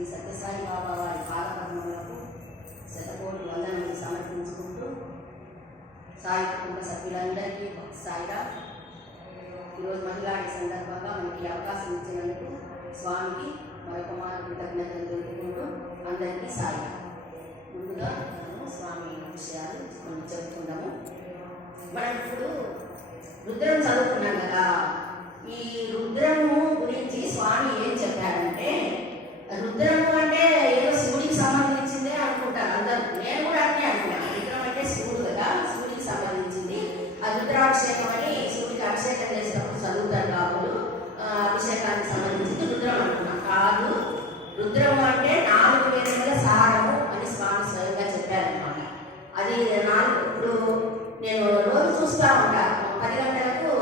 శ్రీ సత్యసాయి బాబా వారి పాదపద్మములకు శతకోటి వందనములు సమర్పించుకుంటూ సాయి కుటుంబ సభ్యులందరికీ సాయిగా ఈరోజు మహిళాడి సందర్భంగా మనకి అవకాశం ఇచ్చినందుకు స్వామికి మరొక మారు కృతజ్ఞతలు తెలుపుకుంటూ అందరికీ సాయిగా. ముందుగా మనము స్వామి విషయాలు కొన్ని చెప్పుకుందాము. మనం ఇప్పుడు రుద్రం చదువుకున్నాం కదా. ఈ రుద్రము గురించి స్వామి ఏం చెప్పాడంటే, రుద్రము అంటే ఏదో శివుడికి సంబంధించిందే అనుకుంటారు అందరూ. నేను కూడా అట్నే అనుకున్నాను. రుద్రం అంటే శివుడు కదా, శివుడికి సంబంధించింది. ఆ రుద్రాభిషేకం అని శివుడికి అభిషేకం చేసినప్పుడు చదువుతారు కాబట్టి అభిషేకానికి సంబంధించింది రుద్రం అనుకున్నాం. కాదు, రుద్రము అంటే 4 వేదముల సారము అని స్వామి స్వయంగా చెప్పారనమాట. అది 4. ఇప్పుడు నేను రోజు చూస్తూ ఉంటాను 10 గంటలకు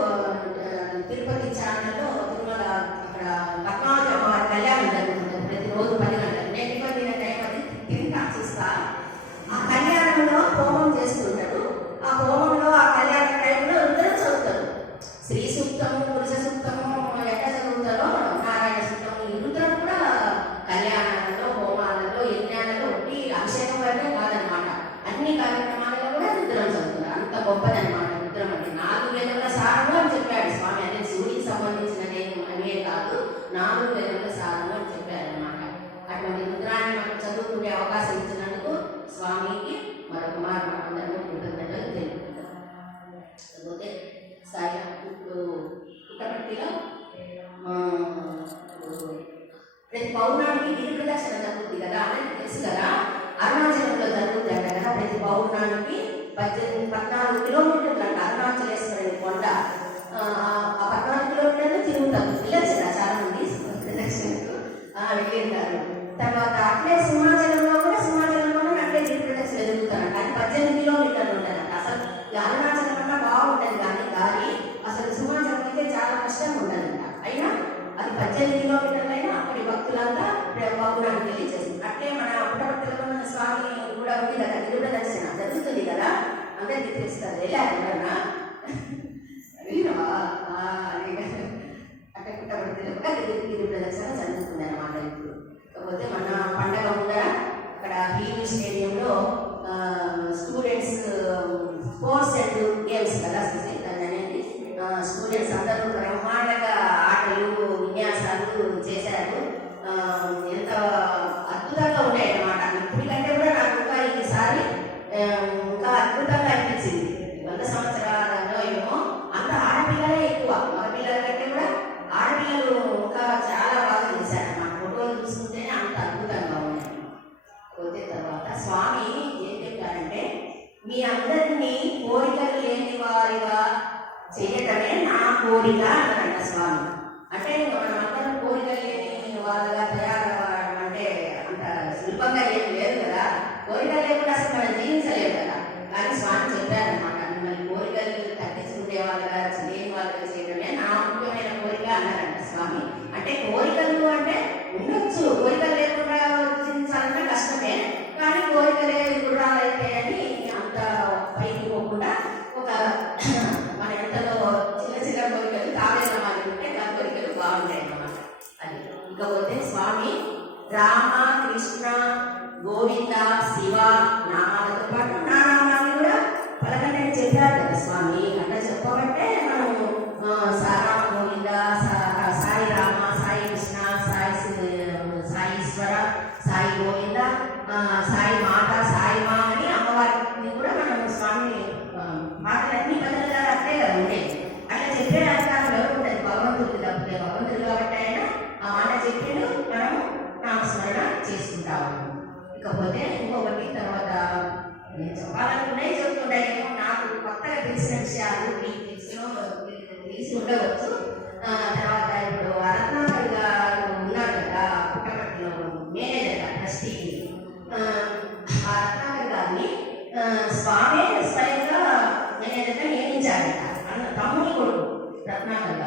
తిరుపతి ఛానల్లో తిరుమల అక్కడ పద్మావతి అమ్మవారి కళ్యాణం జరుగుతుంది ప్రతిరోజు 10 గంటలకు. నేను టిఫిన్ తినే టైం అది తింటా చూస్తా. ఆ కళ్యాణంలో హోమం చేస్తుంటాడు. ఆ హోమంలో ఆ కళ్యాణ టైంలో రుద్రం చదువుతారు. శ్రీ సూక్తము, పురుష సూక్తము ఎట్లా చదువుతారో నారాయణ సూక్తము, ఈ రుద్రం కూడా కళ్యాణాలలో, హోమాలలో, యజ్ఞాలలో ఒకటి అభిషేకం వరకే కాదనమాట. అన్ని కార్యక్రమాలలో కూడా రుద్రం చదువుతారు. అంత గొప్పదనమాట రుద్రం అంటే. 4 వేదముల సారము అని చెప్పాడు స్వామి. అంటే శివుడికి సంబంధించినదే అనే కాదు, 4 వేదముల సారము అని చెప్పారనమాట. అటువంటి రుద్రాన్ని మనం చదువుకునే అవకాశం ఇచ్చినందుకు స్వామికి మరొక మారు అందరూ కృతజ్ఞతలు తెలుపుకుంటాం. లేకపోతే సాయి ఇప్పుడు పుట్టపర్తిలో ప్రతి పౌర్ణానికి గిరి ప్రదక్షిణ జరుగుతుంది కదా, అనేది తెలుసు కదా. అరుణాచలంలో జరుగుతుందంట కదా ప్రతి పౌర్ణానికి. 14 కిలోమీటర్లు అంట అరుణాచలేశ్వరుని కొండ. ఆ 14 కిలోమీటర్లు తిరుగుతారు. వెళ్ళచ్చు చాలా మంది ప్రదక్షిణకు వెళ్ళింటారు. తర్వాత అట్లే సింహాచలంలో కూడా అట్లే గిరి ప్రదక్షిణ జరుగుతారంట. అది 18 కిలోమీటర్లు ఉంటారంట. అసలు అరుణాచలం కన్నా బాగుంటుంది కానీ దారి, అసలు సింహాచలం అయితే చాలా కష్టంగా ఉంటుందంట. అయినా అది 18 కిలోమీటర్లు అయినా అక్కడి భక్తులంతా పౌర్ణానికి వెళ్ళి చేస్తుంది. అట్లే మన పుట్టపర్తిలో మన స్వామి కూడా ఉంది కదా, గిరి ప్రదక్షిణ జరుగుతుంది కదా, అందరికీ తెలుస్తుంది. వెళ్ళారు ఎవరన్నా అట్లా పుట్టపర్తిలో కూడా గిరి ప్రదక్షిణ జరుగుతుంది అనమాట. ఇప్పుడు కాకపోతే మన పండగ ముందర అక్కడ హీరో స్టేడియంలో స్టూడెంట్స్ స్పోర్ట్స్ అండ్ గేమ్స్ కదా అనేది, స్టూడెంట్స్ అందరూ బ్రహ్మాండంగా ఆటలు విన్యాసాలు చేశారు. ఎంత అద్భుతంగా ఉన్నాయి అన్నమాట. ఇప్పటికంటే కూడా నాకు ఇంకా ఈసారి ఇంకా అద్భుతంగా అనిపించింది. 100 సంవత్సరాలలో ఏమో అంత ఆడపిల్లలే ఎక్కువ, మగపిల్లల కంటే కూడా ఆడపిల్లలు ఇంకా చాలా బాగా చేశారన్నమాట. ఫోటోలు చూసుకుంటేనే అంత అద్భుతంగా ఉన్నాయి. పోతే తర్వాత స్వామి ఏం చెప్పారంటే, మీ అందరినీ కోరికలు లేని వారిగా చేయటమే నా కోరిక అన్నారంట స్వామి. అంటే మనమందరం కోరికలు లేని వాళ్ళగా తయారవ్వడం అంటే అంత సులభంగా ఏం లేదు కదా. కోరికలు లేకుండా అసలు మనం జీవించలేము కదా. కానీ స్వామి చెప్పారనమాట, మిమ్మల్ని కోరికలు తగ్గించుకునే వాళ్ళగా లేని వాళ్ళగా చేయడమే నా ముఖ్యమైన కోరిక అన్నారంట స్వామి. అంటే కోరికలు అంటే ఉండొచ్చు, కోరికలు లేకుండా జీవించాలంటే కష్టమే. కానీ కోరికలే గుర్రాలైతే అని అంత పైకి పోకుండా ఒక మన ఎంతలో చిన్న కోరికలు తావేదమాలి ఉంటే ఆ కోరికలు బాగుంటాయి అన్నమాట. అది ఇకపోతే స్వామి రామ, కృష్ణ, గోవింద, శివ నామాలతో పాటు నా నామాన్ని కూడా పలకండి అని చెప్పారు కదా స్వామి. అట్లా చెప్పబట్టే మనం రామ గోవింద, సాయి రామ, సాయి కృష్ణ, సాయి ఈశ్వర, సాయి గోవింద, సాయి మాత, సాయి మా అని అమ్మవారిని కూడా మనం స్వామి మాటలన్నీ బదులుగా అట్లే కదా ఉండేది. అట్లా చెప్పే అధికారం ఎవరు ఉంటుంది? భగవంతుడికి తప్పితే. భగవంతుడు కాబట్టి ఆయన ఆ మాట చెప్పిండు, మనము నామస్మరణ చేసుకుంటాము. ఇకపోతే ఇంకొకటి తర్వాత నేను చెప్పాలనుకునే చెప్తుంటాయేమో, నాకు కొత్తగా తెలిసిన విషయాలు మీకు తెలిసి ఉండవచ్చు. తర్వాత ఇప్పుడు రత్నాకర్ గారు ఉన్నారు కదా పుట్టపర్తిలో మేనేజర్ ట్రస్టీకి. ఆ రత్నాకర్ గారిని స్వామి స్వయంగా మేనేజర్గా నియమించారట. తమ్ముని కొడుకు రత్నాకర్